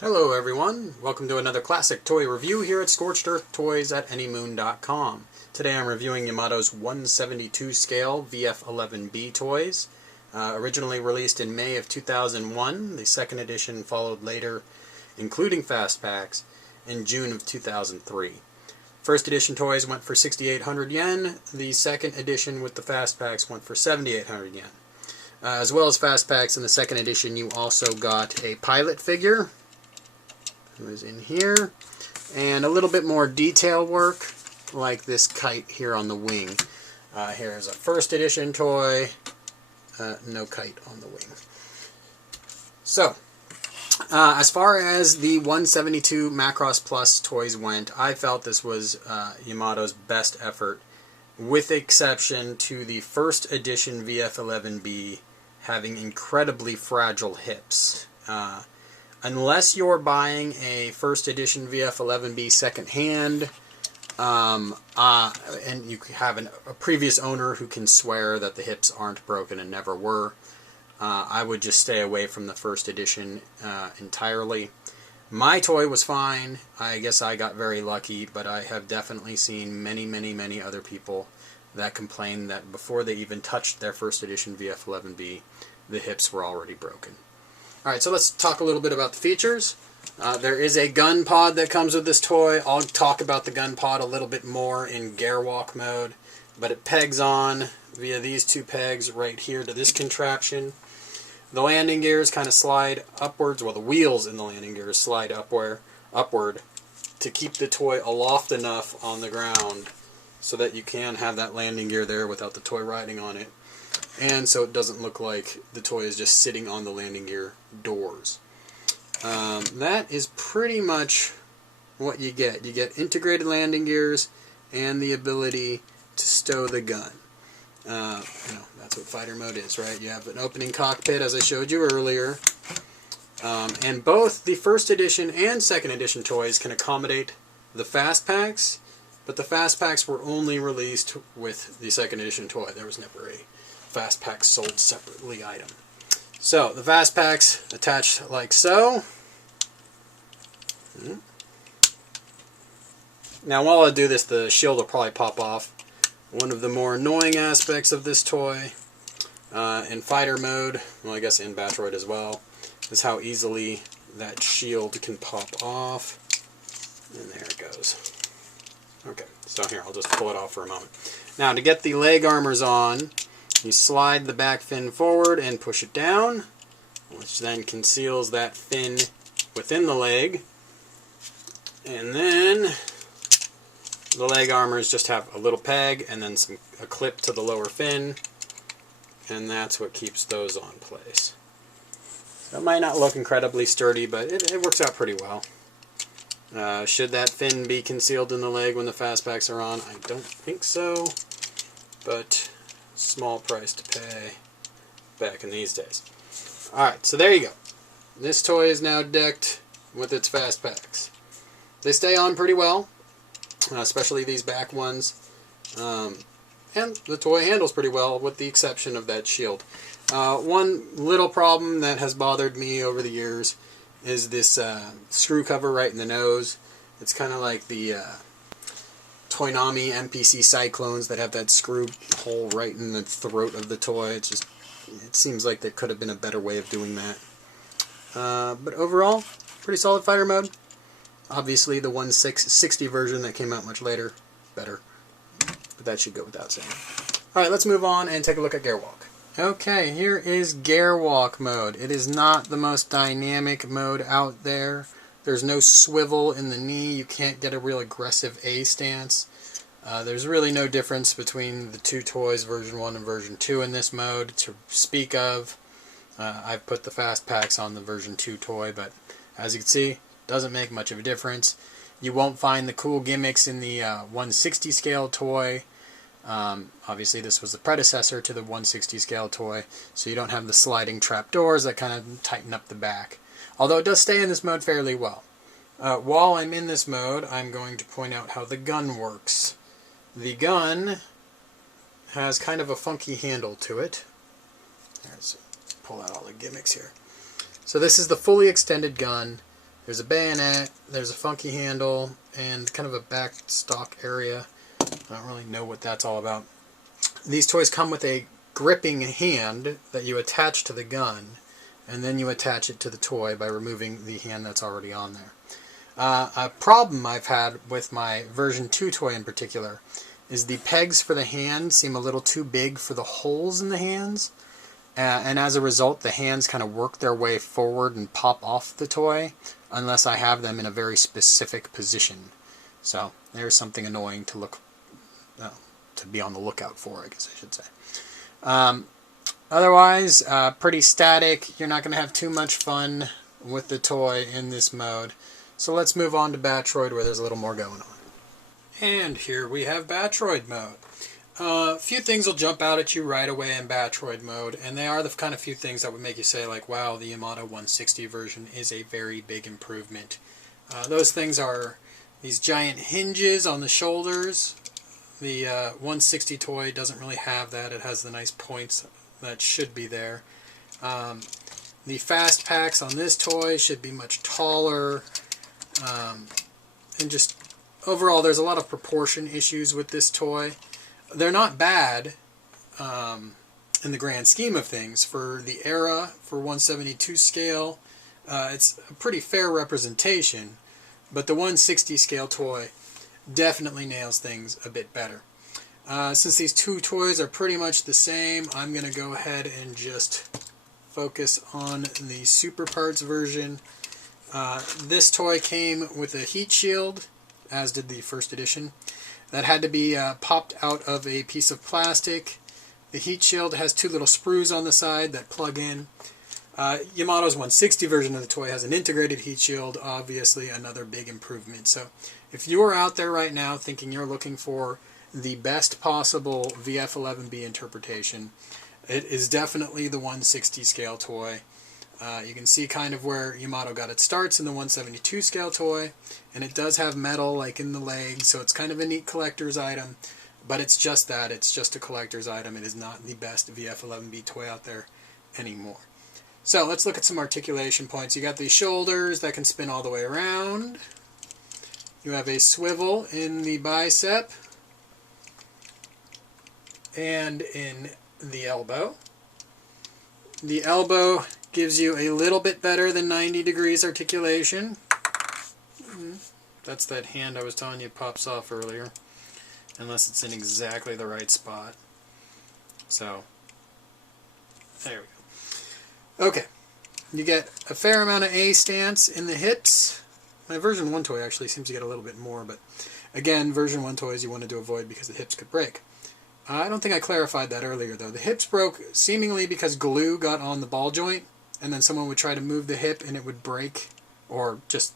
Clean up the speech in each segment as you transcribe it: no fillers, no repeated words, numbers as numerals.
Hello everyone, welcome to another classic toy review here at Scorched Earth Toys at anymoon.com. Today I'm reviewing Yamato's 172 scale VF-11B toys. Originally released in May of 2001, the second edition followed later, including fast packs, in June of 2003. First edition toys went for 6,800 yen, the second edition with the fast packs went for 7,800 yen. As well as fast packs in the second edition, you also got a pilot figure, was in here, and a little bit more detail work like this kite here on the wing. Here's a first edition toy, no kite on the wing. So as far as the 172 Macross Plus toys went, I felt this was Yamato's best effort, with exception to the first edition VF-11B having incredibly fragile hips. Unless you're buying a first edition VF-11B secondhand, and you have a previous owner who can swear that the hips aren't broken and never were, I would just stay away from the first edition entirely. My toy was fine. I guess I got very lucky, but I have definitely seen many other people that complain that before they even touched their first edition VF-11B, the hips were already broken. Alright, so let's talk a little bit about the features. There is a gun pod that comes with this toy. I'll talk about the gun pod a little bit more in gear walk mode, but it pegs on via these two pegs right here to this contraption. The landing gears kind of slide upwards, well, the wheels in the landing gears slide upward to keep the toy aloft enough on the ground so that you can have that landing gear there without the toy riding on it. And so it doesn't look like the toy is just sitting on the landing gear doors. That is pretty much what you get. You get integrated landing gears and the ability to stow the gun. That's what fighter mode is, right? You have an opening cockpit, as I showed you earlier. And both the first edition and second edition toys can accommodate the fast packs, but the fast packs were only released with the second edition toy. There was never a fast pack sold separately item. So the fast packs attached like so. Now while I do this, the shield will probably pop off. One of the more annoying aspects of this toy in fighter mode, well, I guess in Batroid as well, is how easily that shield can pop off. And there it goes. Okay, so here, I'll just pull it off for a moment. Now to get the leg armors on, you slide the back fin forward and push it down, which then conceals that fin within the leg. And then the leg armors just have a little peg and then a clip to the lower fin, and that's what keeps those on place. So it might not look incredibly sturdy, but it works out pretty well. Should that fin be concealed in the leg when the fast packs are on? I don't think so, but small price to pay back in these days. Alright, so there you go. This toy is now decked with its fast packs. They stay on pretty well, especially these back ones. And the toy handles pretty well, with the exception of that shield. One little problem that has bothered me over the years is this screw cover right in the nose. It's kind of like the Toynami NPC Cyclones that have that screw hole right in the throat of the toy. It seems like there could have been a better way of doing that. But overall, pretty solid fighter mode. Obviously the 1660 version that came out much later, better. But that should go without saying. Alright, let's move on and take a look at gear walk. Okay, here is gear walk mode. It is not the most dynamic mode out there. There's no swivel in the knee. You can't get a real aggressive A stance. There's really no difference between the two toys, version 1 and version 2 in this mode to speak of. I've put the fast packs on the version 2 toy, but as you can see, doesn't make much of a difference. You won't find the cool gimmicks in the 160 scale toy. Obviously this was the predecessor to the 160 scale toy, so you don't have the sliding trapdoors that kind of tighten up the back. Although it does stay in this mode fairly well. While I'm in this mode, I'm going to point out how the gun works. The gun has kind of a funky handle to it. Let's pull out all the gimmicks here. So this is the fully extended gun. There's a bayonet, there's a funky handle, and kind of a back stock area. I don't really know what that's all about. These toys come with a gripping hand that you attach to the gun, and then you attach it to the toy by removing the hand that's already on there. A problem I've had with my version 2 toy in particular is the pegs for the hands seem a little too big for the holes in the hands, and as a result the hands kind of work their way forward and pop off the toy unless I have them in a very specific position. So there's something annoying to be on the lookout for, I guess I should say. Otherwise, pretty static. You're not going to have too much fun with the toy in this mode. So let's move on to Batroid, where there's a little more going on. And here we have Batroid mode. A few things will jump out at you right away in Batroid mode, and they are the kind of few things that would make you say, like, wow, the Yamato 160 version is a very big improvement. Those things are these giant hinges on the shoulders. The 160 toy doesn't really have that. It has the nice points that should be there. The fast packs on this toy should be much taller. And just overall, there's a lot of proportion issues with this toy. They're not bad in the grand scheme of things. For the era, for 172 scale, it's a pretty fair representation, but the 160 scale toy definitely nails things a bit better. Since these two toys are pretty much the same, I'm going to go ahead and just focus on the Super Parts version. This toy came with a heat shield, as did the first edition. That had to be popped out of a piece of plastic. The heat shield has two little sprues on the side that plug in. Yamato's 160 version of the toy has an integrated heat shield, obviously another big improvement. So if you're out there right now thinking you're looking for the best possible VF-11B interpretation, it is definitely the 160 scale toy. You can see kind of where Yamato got its starts in the 172 scale toy, and it does have metal like in the legs, so it's kind of a neat collector's item, but it's just that, it's just a collector's item. It is not the best VF-11B toy out there anymore. So let's look at some articulation points. You got these shoulders that can spin all the way around. You have a swivel in the bicep and in the elbow. The elbow gives you a little bit better than 90 degrees articulation. That's that hand I was telling you pops off earlier, unless it's in exactly the right spot. So, there we go. Okay, you get a fair amount of A stance in the hips. My version 1 toy actually seems to get a little bit more, but again, version 1 toys you wanted to avoid because the hips could break. I don't think I clarified that earlier, though. The hips broke seemingly because glue got on the ball joint, and then someone would try to move the hip and it would break, or just,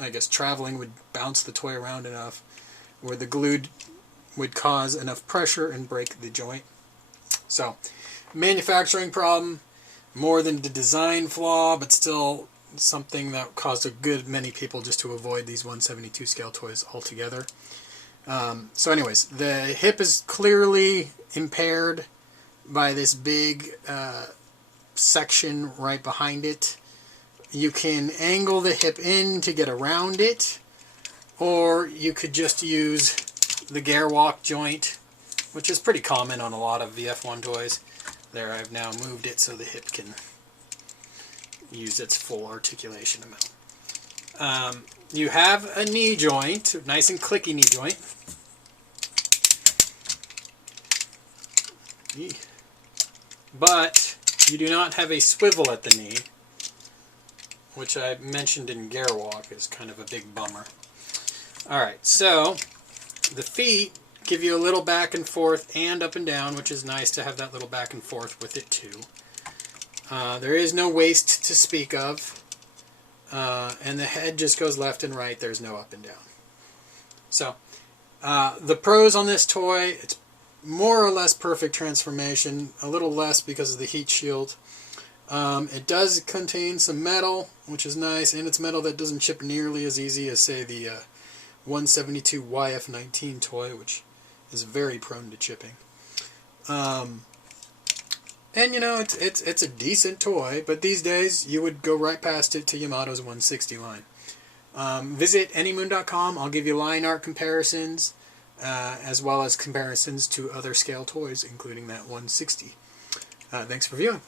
I guess, traveling would bounce the toy around enough where the glue would cause enough pressure and break the joint. So, manufacturing problem, more than the design flaw, but still something that caused a good many people just to avoid these 172 scale toys altogether. So anyways, the hip is clearly impaired by this big section right behind it. You can angle the hip in to get around it, or you could just use the Gearwalk joint, which is pretty common on a lot of VF1 toys. There, I've now moved it so the hip can use its full articulation amount. You have a knee joint, nice and clicky knee joint. But you do not have a swivel at the knee, which I mentioned in Gearwalk is kind of a big bummer. Alright, so the feet give you a little back and forth and up and down, which is nice to have that little back and forth with it too. There is no waist to speak of, and the head just goes left and right. There's no up and down. So the pros on this toy, it's more or less perfect transformation, a little less because of the heat shield. It does contain some metal, which is nice, and it's metal that doesn't chip nearly as easy as, say, the 172 YF-19 toy, which is very prone to chipping. And you know, it's a decent toy, but these days you would go right past it to Yamato's 160 line. Visit anymoon.com. I'll give you line art comparisons, as well as comparisons to other scale toys, including that 160. Thanks for viewing.